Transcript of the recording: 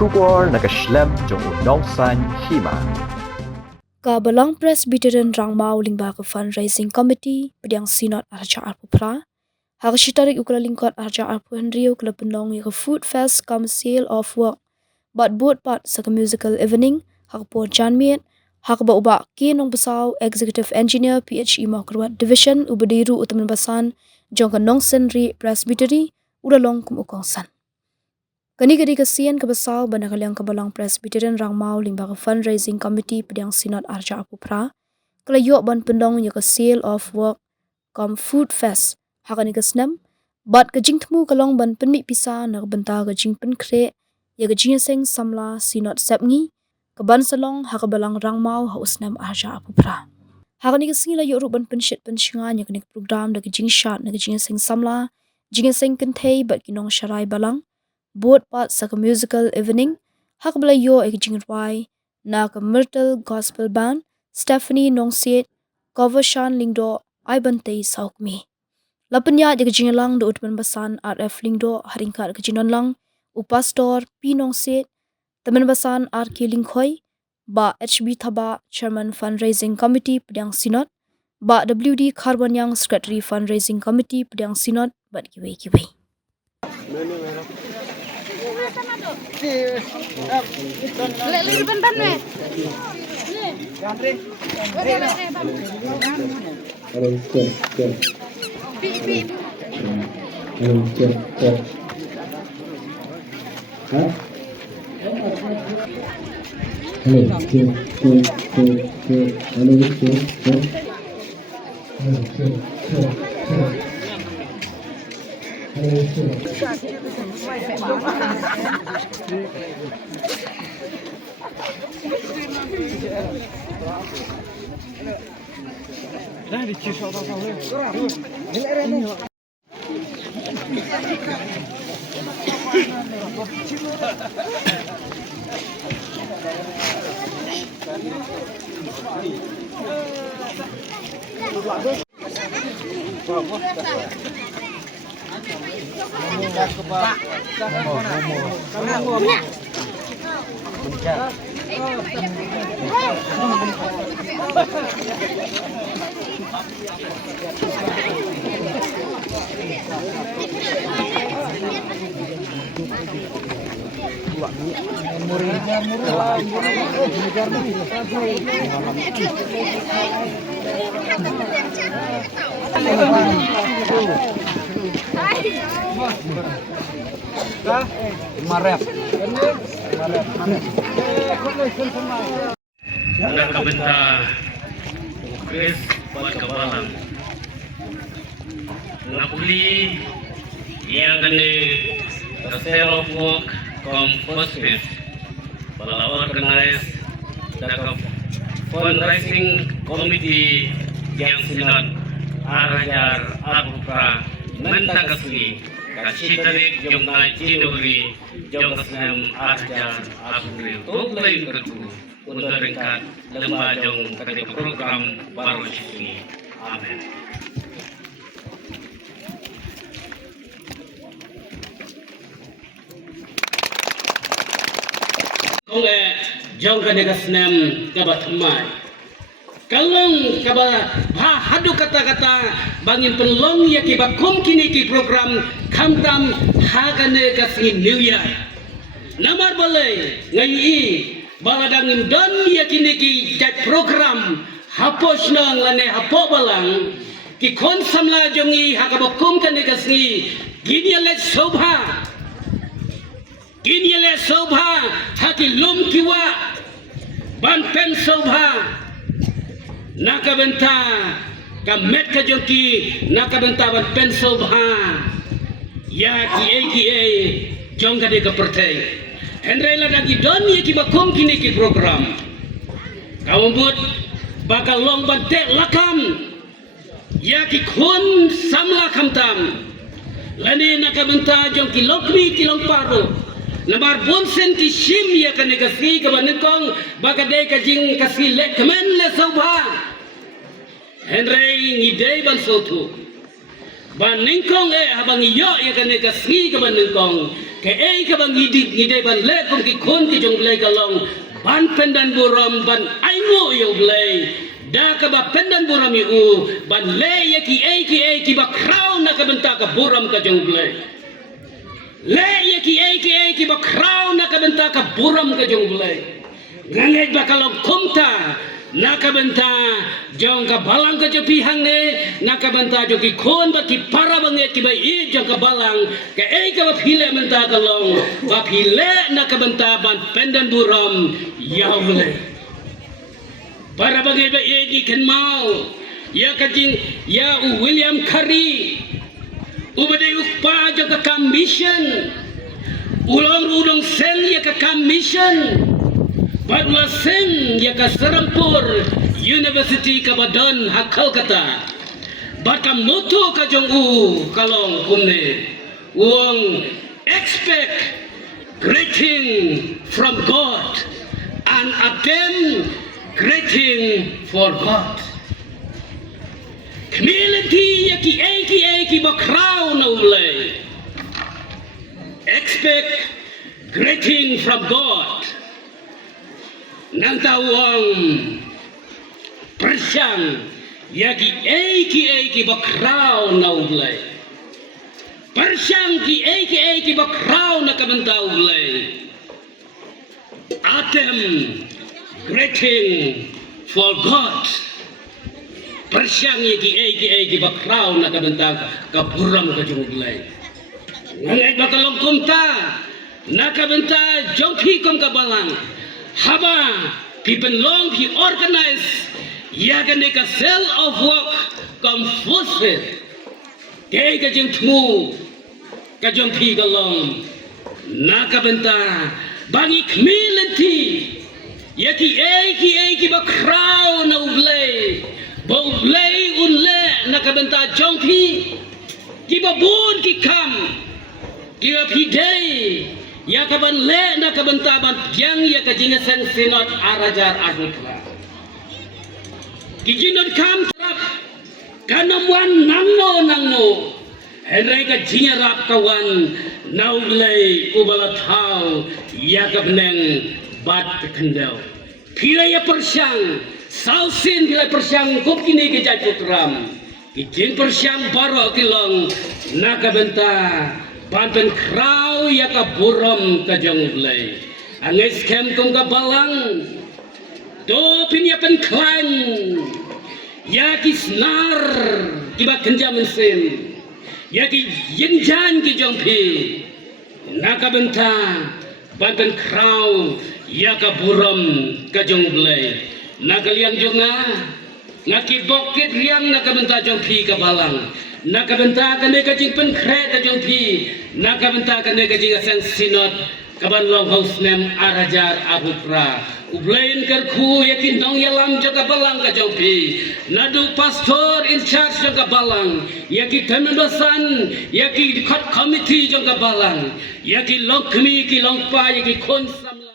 Shubor nakaslem jong unongsan Hima. Ka Balang Presbyterian Rangmaw lingba ka fundraising committee pediang sinot arja arpu pra. Hak shitarik ukla lingkot arja arpu Henrio kala Pynlong ka food fest come sale of work. But both part sa ka musical evening hak po janmiet hak ba uba kinong basaw executive engineer PHE Makruat division ubadiru utaman basan jong ka nongsen ri presbytery udalong kumukongsan. Kani-kani kasian kebasaw bana kaliang Balang Presbyterian Rangmaw lingba ka fundraising committee pediang sinot arja apu pra kelayok ban Pynlong ya ka sale of work kom food fest hakani kasnem bat ka jingtmu kalong ban penmi pisa na benta ka jing penkre ya ka jingseng samla sinot sepngi ka ban salong ha ka Balang Rangmaw ha usnem arja apu pra hakani kasingi layok ru ban penshit penshinga ya kani program da ka jingshat na ka jingseng samla jingseng kentei bat kinong sharai Balang both parts sa musical evening hak bala yo ek jingwai na ka Myrtle Gospel Band Stephanie Nongsiet cover Shan Lingdo Ibante Saukmi lapanya de jinglang do utman basan RF Lingdo haringkar ke jinonlang upastor P Nongsiet teman basan RK Lingkhoi ba HB Thaba Chairman Fundraising Committee pedang Sinod ba WD Kharbanyang Secretary Fundraising Committee pedang Sinod bat kiwei Nakabenta Chris buat ke Balang. Napuli yang kene the sale of work come first phase. Bala organize the fundraising committee yang sinat arajar arupra mentakasli kasitarik jom nai cinuri jom kasnem arajar arupri tuklay bertu untuk ringkat lembah jong ketika program baru ini. Amin. Kongge jong ketika senam kabat mai. Kalong kaba hadu kata-kata bangin Pynlong ya kiba kom kini ki program kamtam hagane kasing New Year. Namar balai ngai baladangin don ya kini ki jat program hapos nang lane hapo Balang ki kon samla jongi hakaba kom kane kasing gini let sobha haki lum kiwa ban pen sobha nakabenta kamet ka joki nakabenta ban pencil bha ya ki jong ka de ka pertai hendrai la dagi don ye ki bakom kini ki program kawambut bakal long ban te lakam ya ki khun samla khamtam lani nakabenta jong ki lokmi ki long paro Nabar bonsen ki shim ya kane kasi ka banekong bakade ka jing kasi le kamen le sobha Henry ngidei ban sotu ban ningkong habang iyo ya kane kasi ka ban ningkong ke ei ka bang ngidai ban le kum ki khon ki jong blai ka long ban pendan buram ban aingo yo blai da ka ba pendan buram u ban le ye ki ei ba crown na ka benta ka buram ka jong blai le ye ki ba crown na ka benta ka buram ka jong blai ngangai ba kalong kumta nakabenta jong ka balang ka jopi hangne nakabenta joki khon ba ki para bange ki ba I jong ka balang ka ei ka ba phile menta ka long ba phile nakabenta ban pendan buram yaule para bange ba I ken mau ya kajing ya William Curry ubade ukpa jong ka commission ulong sen ya ka commission Padwa Singh ya ka Serampur University ka Badan hakal kata baka moto ka jong kalong kumne wong expect greeting from God and attempt greeting for God community ya ki ba crown ule expect greeting from God nang tawang persyang yaki ki bakraw na ulay persyang ki bakraw na kabentaw ulay atem greeting for God persyang ki bakraw na kabentaw kaburam ka ulay nangay bakalong kumta nakabenta jongki kom kabalang haba Pynlong he organize yagane ka cell of work come forces kay ka jing tmu ka jong pi galong nakabenta bangi community yaki ba crown na ublay ba ublay unle nakabenta jong pi kiba bun ki kam kiba pi day ya kaban le na kabentaban yang ya kajingasan sinot arajar arutla kijinot kam trap kanamwan nangno henry ka jingarap kawan naulay ubalathaw ya kabneng bat kendel pila ya persyang sausin pila persyang kopkini ke jatutram kijing persyang baro kilong nakabenta Panten kraw ya ka buram ka jonglay angis kem kong ka balang do pinya pen klan ya ki snar kiba kenja mensin ya ki yenjan ki jongpi nakabenta panten kraw ya ka buram ka jonglay nakaliang jonga ngaki bokit riang nakabenta jongpi ka balang nakabenta kane ka jing pen kre ka jongpi nakabenta kane ka jing asan sinot kaban long house nem arajar abupra ublain kerku yakin dong yalam jaga balang ka jongpi nadu pastor in charge jaga balang yaki temendosan yaki cut committee jaga balang yaki long kmi ki long pa yaki khon sam